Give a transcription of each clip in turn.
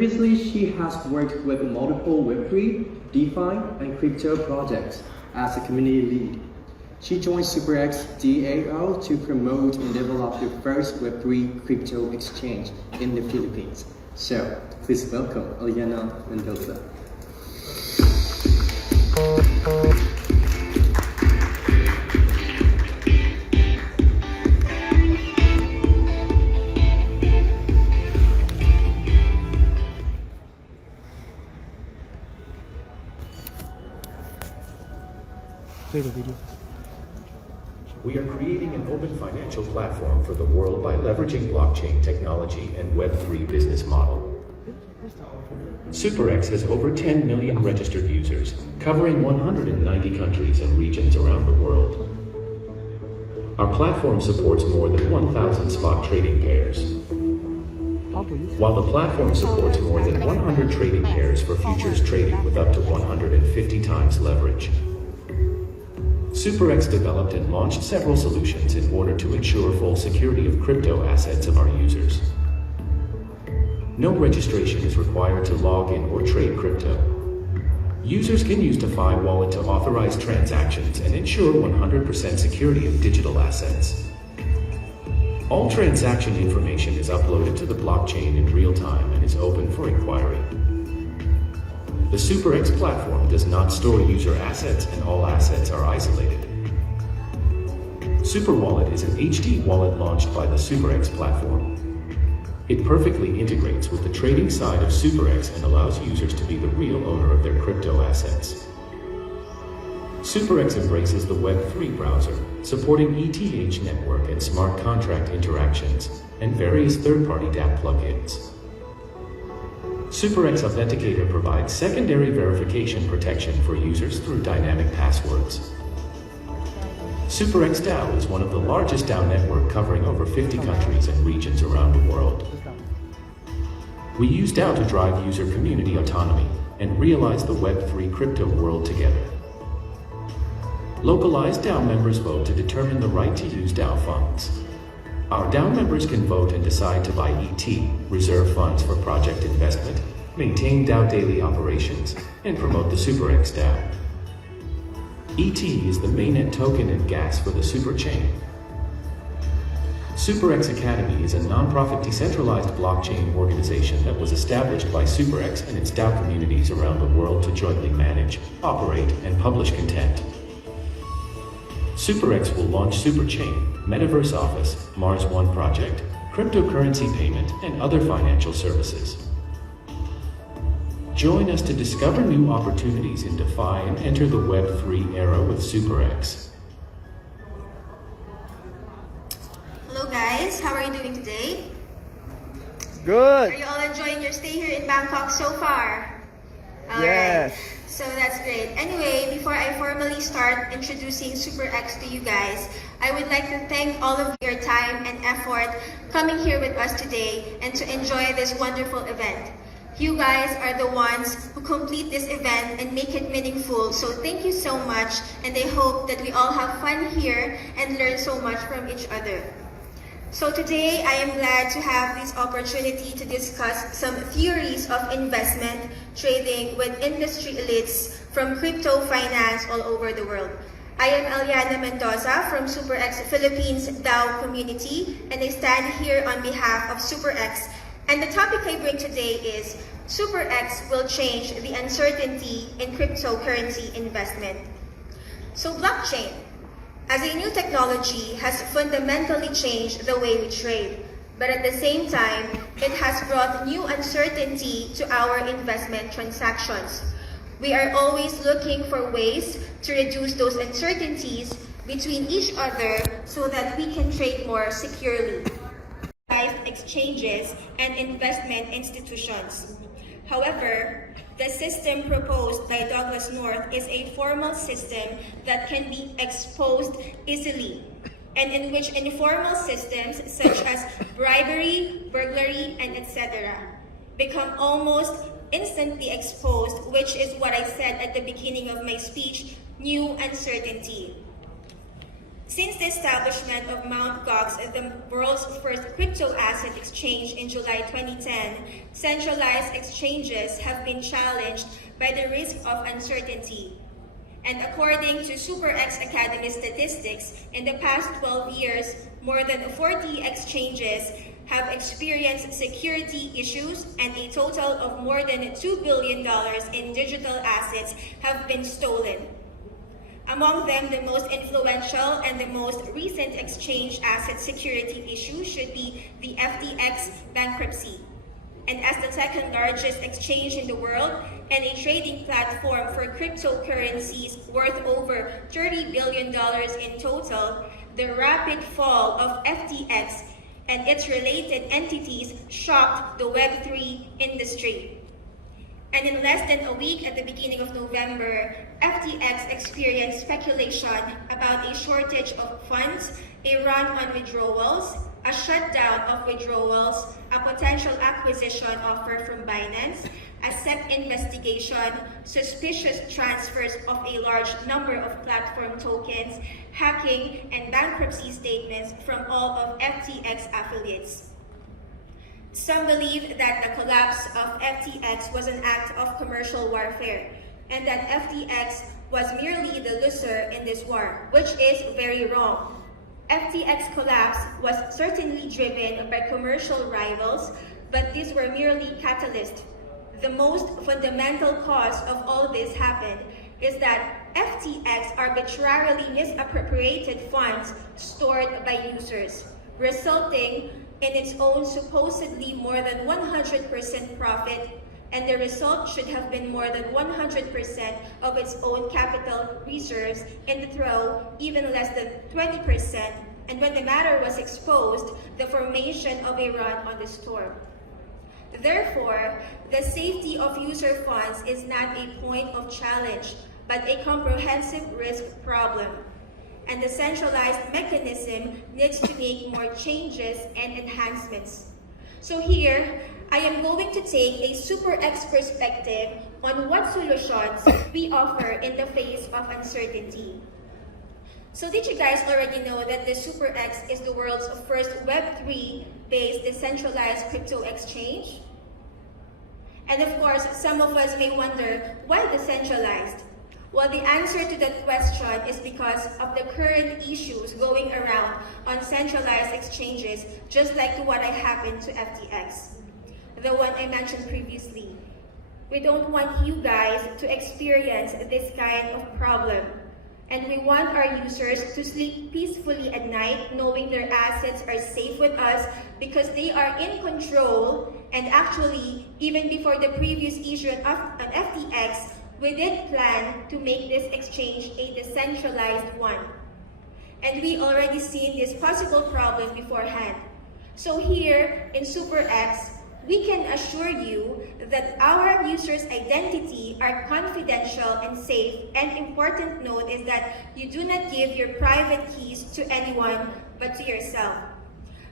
Previously, she has worked with multiple Web3, DeFi, and crypto projects as a community lead. She joined SuperEx DAO to promote and develop the first Web3 crypto exchange in the Philippines. So, please welcome Eliana Mendoza. Play the video. We are creating an open financial platform for the world by leveraging blockchain technology and Web3 business model. SuperEx has over 10 million registered users, covering 190 countries and regions around the world. Our platform supports more than 1,000 spot trading pairs. While the platform supports more than 100 trading pairs for futures trading with up to 150 times leverage. SuperEx developed and launched several solutions in order to ensure full security of crypto assets of our users. No registration is required to log in or trade crypto. Users can use DeFi wallet to authorize transactions and ensure 100% security of digital assets. All transaction information is uploaded to the blockchain in real time and is open for inquiry. The SuperEx platform does not store user assets and all assets are isolated. SuperWallet is an HD wallet launched by the SuperEx platform. It perfectly integrates with the trading side of SuperEx and allows users to be the real owner of their crypto assets. SuperEx embraces the Web3 browser, supporting ETH network and smart contract interactions, and various third-party dApp plugins. SuperEx Authenticator provides secondary verification protection for users through dynamic passwords. SuperEx DAO is one of the largest DAO network covering over 50 countries and regions around the world. We use DAO to drive user community autonomy and realize the Web3 crypto world together. Localized DAO members vote to determine the right to use DAO funds. Our DAO members can vote and decide to buy ET, reserve funds for project investment, maintain DAO daily operations, and promote the SuperEx DAO. ET is the mainnet token and gas for the Super Chain. SuperEx Academy is a non-profit decentralized blockchain organization that was established by SuperEx and its DAO communities around the world to jointly manage, operate, and publish content. SuperEx will launch SuperChain, Metaverse Office, Mars One project, cryptocurrency payment, and other financial services. Join us to discover new opportunities in DeFi and enter the Web3 era with SuperEx. Hello guys, how are you doing today? Good. Are you all enjoying your stay here in Bangkok so far? Yes. So that's great. Anyway, before I formally start introducing SuperEx to you guys, I would like to thank all of your time and effort coming here with us today and to enjoy this wonderful event. You guys are the ones who complete this event and make it meaningful, so thank you so much, and I hope that we all have fun here and learn so much from each other. So today, I am glad to have this opportunity to discuss some theories of investment trading with industry elites from crypto finance all over the world. I am Eliana Mendoza from SuperEx Philippines DAO community, and I stand here on behalf of SuperEx. And the topic I bring today is SuperEx will change the uncertainty in cryptocurrency investment. So blockchain, as a new technology, has fundamentally changed the way we trade, but at the same time, it has brought new uncertainty to our investment transactions. We are always looking for ways to reduce those uncertainties between each other so that we can trade more securely. Exchanges and investment institutions. However, the system proposed by Douglas North is a formal system that can be exposed easily, and in which informal systems such as bribery, burglary, and etc. become almost instantly exposed, which is what I said at the beginning of my speech, new uncertainty. Since the establishment of Mt. Gox, the world's first crypto asset exchange in July 2010, centralized exchanges have been challenged by the risk of uncertainty. And according to SuperEx Academy statistics, in the past 12 years, more than 40 exchanges have experienced security issues, and a total of more than $2 billion in digital assets have been stolen. Among them, the most influential and the most recent exchange asset security issue should be the FTX bankruptcy. And as the second largest exchange in the world and a trading platform for cryptocurrencies worth over $30 billion in total, the rapid fall of FTX and its related entities shocked the Web3 industry. And in less than a week at the beginning of November, FTX experienced speculation about a shortage of funds, a run on withdrawals, a shutdown of withdrawals, a potential acquisition offer from Binance, a SEC investigation, suspicious transfers of a large number of platform tokens, hacking, and bankruptcy statements from all of FTX affiliates. Some believe that the collapse of FTX was an act of commercial warfare, and that FTX was merely the loser in this war, which is very wrong. FTX collapse was certainly driven by commercial rivals, but these were merely catalysts. The most fundamental cause of all this happened is that FTX arbitrarily misappropriated funds stored by users, resulting in its own supposedly more than 100% profit, and the result should have been more than 100% of its own capital reserves in the throw, even less than 20%, and when the matter was exposed, the formation of a run on the storm. Therefore, the safety of user funds is not a point of challenge, but a comprehensive risk problem. And the centralized mechanism needs to make more changes and enhancements. So here, I am going to take a SuperEx perspective on what solutions we offer in the face of uncertainty. So did you guys already know that the SuperEx is the world's first Web3-based decentralized crypto exchange? And of course, some of us may wonder, why decentralized? Well, the answer to that question is because of the current issues going around on centralized exchanges, just like to what happened to FTX, the one I mentioned previously. We don't want you guys to experience this kind of problem. And we want our users to sleep peacefully at night, knowing their assets are safe with us because they are in control. And actually, even before the previous issue on FTX, we did plan to make this exchange a decentralized one. And we already seen this possible problem beforehand. So here in SuperEx, we can assure you that our users' identity are confidential and safe. And important note is that you do not give your private keys to anyone but to yourself.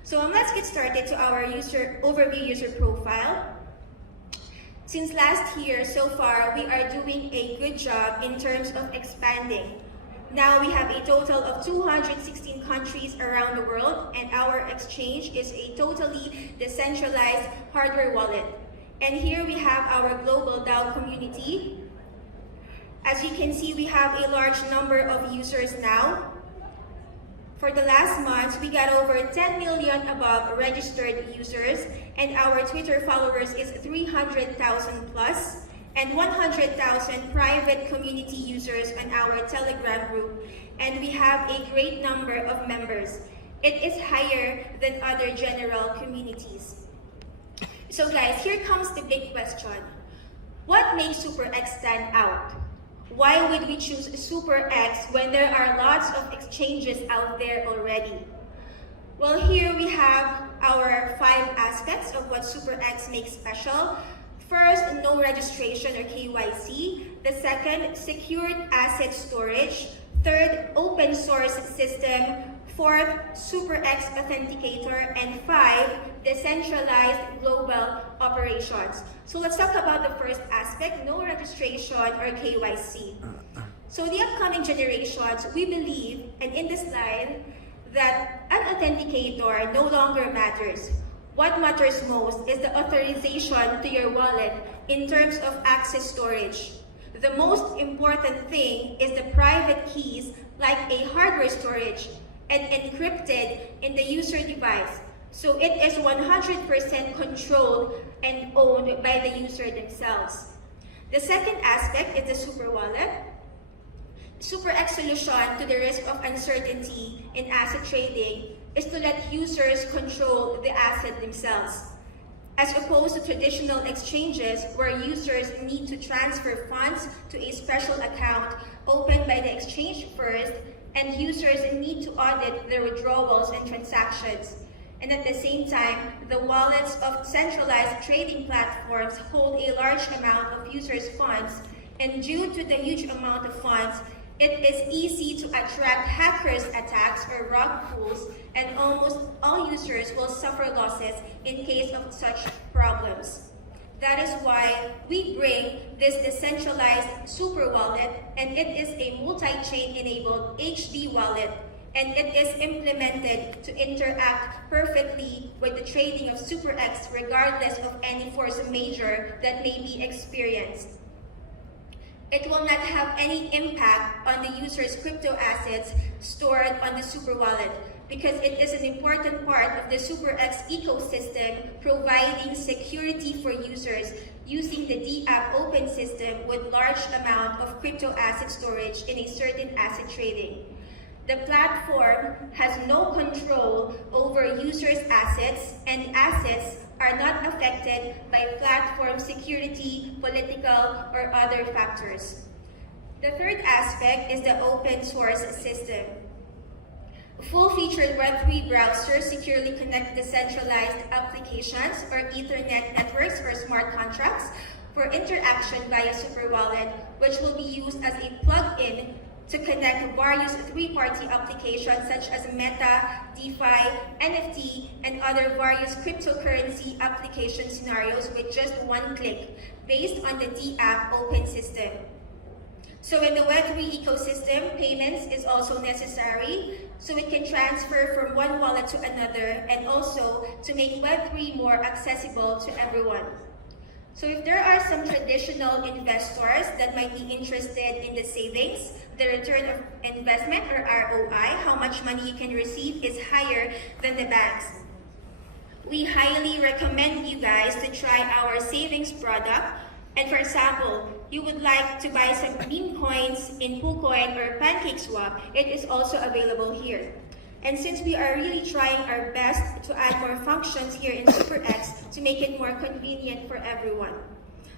So let's get started to our overview user profile. Since last year, so far, we are doing a good job in terms of expanding. Now we have a total of 216 countries around the world, and our exchange is a totally decentralized hardware wallet. And here we have our global DAO community. As you can see, we have a large number of users now. For the last month, we got over 10 million above registered users, and our Twitter followers is 300,000 plus, and 100,000 private community users on our Telegram group, and we have a great number of members. It is higher than other general communities. So guys, here comes the big question. What makes SuperEx stand out? Why would we choose SuperEx when there are lots of exchanges out there already? Well, here we have our 5 aspects of what SuperEx makes special. First, no registration or KYC. The second, secured asset storage. Third, open source system. Fourth, SuperEx authenticator. And 5, decentralized global operations. So let's talk about the first aspect, no registration or KYC. So the upcoming generations, we believe, and in this slide, that an authenticator no longer matters. What matters most is the authorization to your wallet in terms of access storage. The most important thing is the private keys, like a hardware storage, and encrypted in the user device. So it is 100% controlled and owned by the user themselves. The second aspect is the super wallet. SuperEx solution to the risk of uncertainty in asset trading is to let users control the asset themselves, as opposed to traditional exchanges where users need to transfer funds to a special account opened by the exchange first, and users need to audit their withdrawals and transactions. And at the same time, the wallets of centralized trading platforms hold a large amount of users' funds, and due to the huge amount of funds, it is easy to attract hackers' attacks or rug pulls, and almost all users will suffer losses in case of such problems. That is why we bring this decentralized super wallet, and it is a multi-chain enabled HD wallet, and it is implemented to interact perfectly with the trading of SuperEx regardless of any force majeure that may be experienced. It will not have any impact on the user's crypto assets stored on the super wallet, because it is an important part of the SuperEx ecosystem, providing security for users using the DApp open system with large amount of crypto asset storage in a certain asset trading. The platform has no control over users' assets, and assets are not affected by platform security, political, or other factors. The third aspect is the open source system. Full-featured Web3 browsers securely connect decentralized applications or Ethernet networks or smart contracts for interaction via Super Wallet, which will be used as a plug-in to connect various three-party applications such as Meta, DeFi, NFT, and other various cryptocurrency application scenarios with just one click, based on the DApp open system. So in the Web3 ecosystem, payments is also necessary, so it can transfer from one wallet to another, and also to make Web3 more accessible to everyone. So if there are some traditional investors that might be interested in the savings, the return of investment or ROI, how much money you can receive, is higher than the banks. We highly recommend you guys to try our savings product. And for example, you would like to buy some meme coins in PooCoin or PancakeSwap, it is also available here. And since we are really trying our best to add more functions here in SuperEx to make it more convenient for everyone.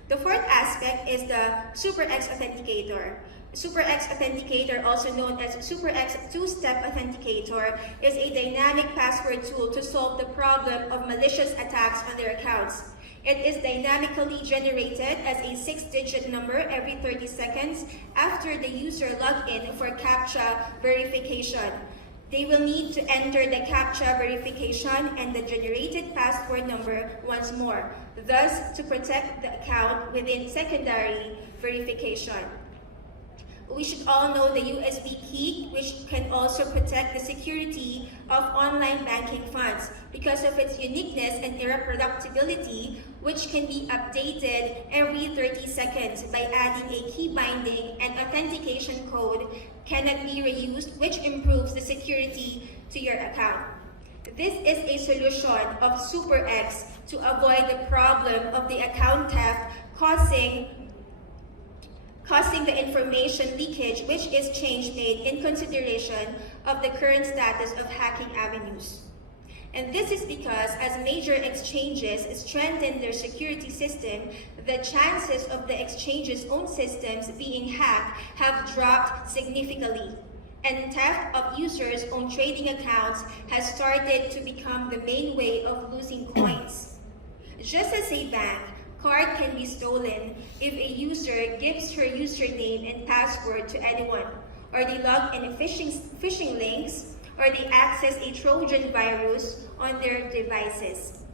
The fourth aspect is the SuperEx Authenticator. SuperEx Authenticator, also known as SuperEx Two-Step Authenticator, is a dynamic password tool to solve the problem of malicious attacks on their accounts. It is dynamically generated as a 6-digit number every 30 seconds after the user logs in for CAPTCHA verification. They will need to enter the CAPTCHA verification and the generated password number once more, thus to protect the account within secondary verification. We should all know the USB key, which can also protect the security of online banking funds because of its uniqueness and irreproducibility, which can be updated every 30 seconds by adding a key binding, and authentication code cannot be reused, which improves the security to your account. This is a solution of SuperEx to avoid the problem of the account theft causing the information leakage, which is change made in consideration of the current status of hacking avenues. And this is because as major exchanges strengthen their security system, the chances of the exchange's own systems being hacked have dropped significantly. And theft of users' own trading accounts has started to become the main way of losing coins. Just as a bank, card can be stolen if a user gives her username and password to anyone, or they log in phishing links, or they access a Trojan virus on their devices.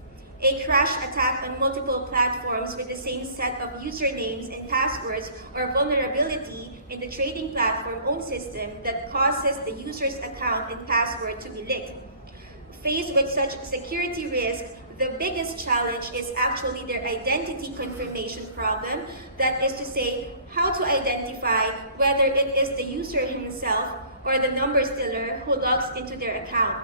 A crash attack on multiple platforms with the same set of usernames and passwords, or vulnerability in the trading platform own system that causes the user's account and password to be leaked. Faced with such security risks, the biggest challenge is actually their identity confirmation problem. That is to say, how to identify whether it is the user himself or the number stealer who logs into their account.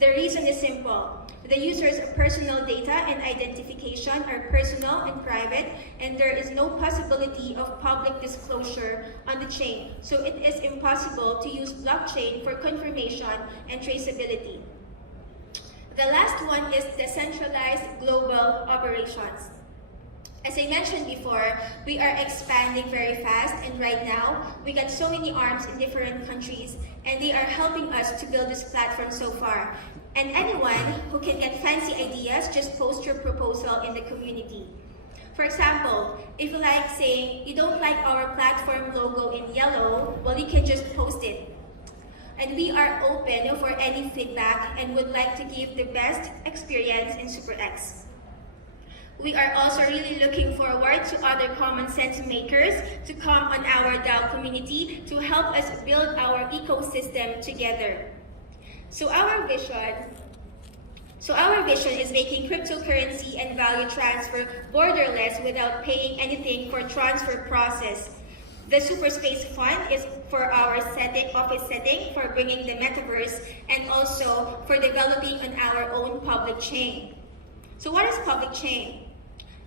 The reason is simple. The user's personal data and identification are personal and private, and there is no possibility of public disclosure on the chain, so it is impossible to use blockchain for confirmation and traceability. The last one is decentralized global operations. As I mentioned before, we are expanding very fast, and right now, we got so many arms in different countries, and they are helping us to build this platform so far. And anyone who can get fancy ideas, just post your proposal in the community. For example, if you like saying you don't like our platform logo in yellow, well, you can just post it. And we are open for any feedback and would like to give the best experience in SuperEx. We are also really looking forward to other common sense makers to come on our DAO community to help us build our ecosystem together. So our vision is making cryptocurrency and value transfer borderless without paying anything for transfer process. The Superspace Fund is for our office setting, for bringing the metaverse, and also for developing on our own public chain. So what is public chain?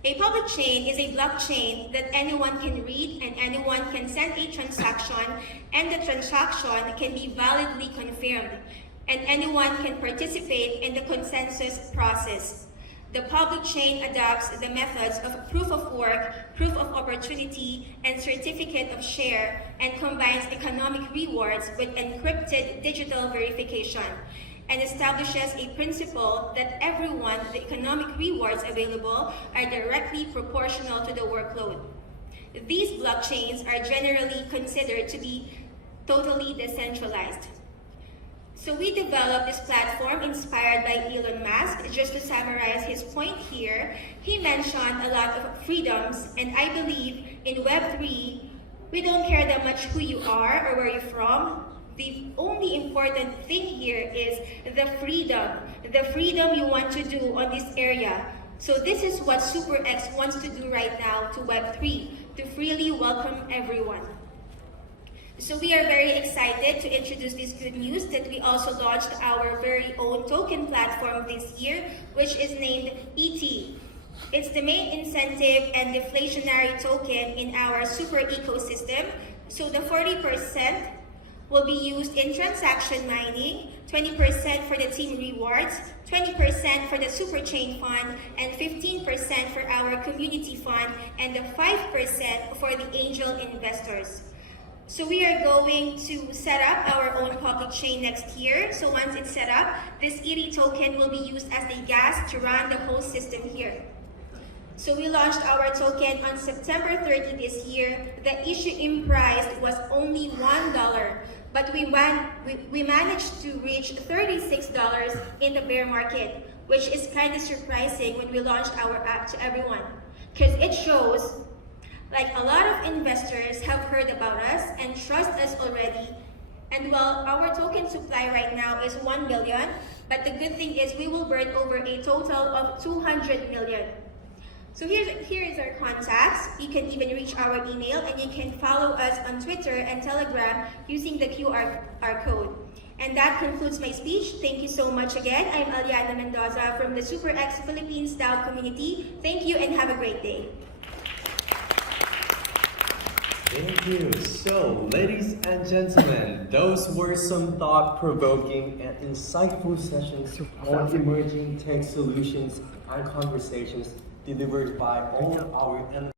A public chain is a blockchain that anyone can read and anyone can send a transaction, and the transaction can be validly confirmed, and anyone can participate in the consensus process. The public chain adopts the methods of proof of work, proof of opportunity, and certificate of share, and combines economic rewards with encrypted digital verification, and establishes a principle that the economic rewards available are directly proportional to the workload. These blockchains are generally considered to be totally decentralized. So we developed this platform inspired by Elon Musk. Just to summarize his point here, he mentioned a lot of freedoms, and I believe in Web3, we don't care that much who you are or where you're from. The only important thing here is the freedom you want to do on this area. So this is what SuperEx wants to do right now to Web3, to freely welcome everyone. So we are very excited to introduce this good news that we also launched our very own token platform this year, which is named ET. It's the main incentive and deflationary token in our super ecosystem. So the 40% will be used in transaction mining, 20% for the team rewards, 20% for the super chain fund, and 15% for our community fund, and the 5% for the angel investors. So we are going to set up our own public chain next year. So once it's set up, this ET token will be used as the gas to run the whole system here. So we launched our token on September 30 this year. The issue-in price was only $1, but we managed to reach $36 in the bear market, which is kind of surprising when we launched our app to everyone, because it shows like a lot of investors have heard about us and trust us already. And well, our token supply right now is 1 million, but the good thing is we will burn over a total of 200 million. So here is our contacts. You can even reach our email, and you can follow us on Twitter and Telegram using the QR code. And that concludes my speech. Thank you so much again. I'm Aliana Mendoza from the SuperEx Philippines DAO community. Thank you and have a great day. Thank you. So, ladies and gentlemen, those were some thought-provoking and insightful sessions on emerging tech solutions and conversations delivered by all our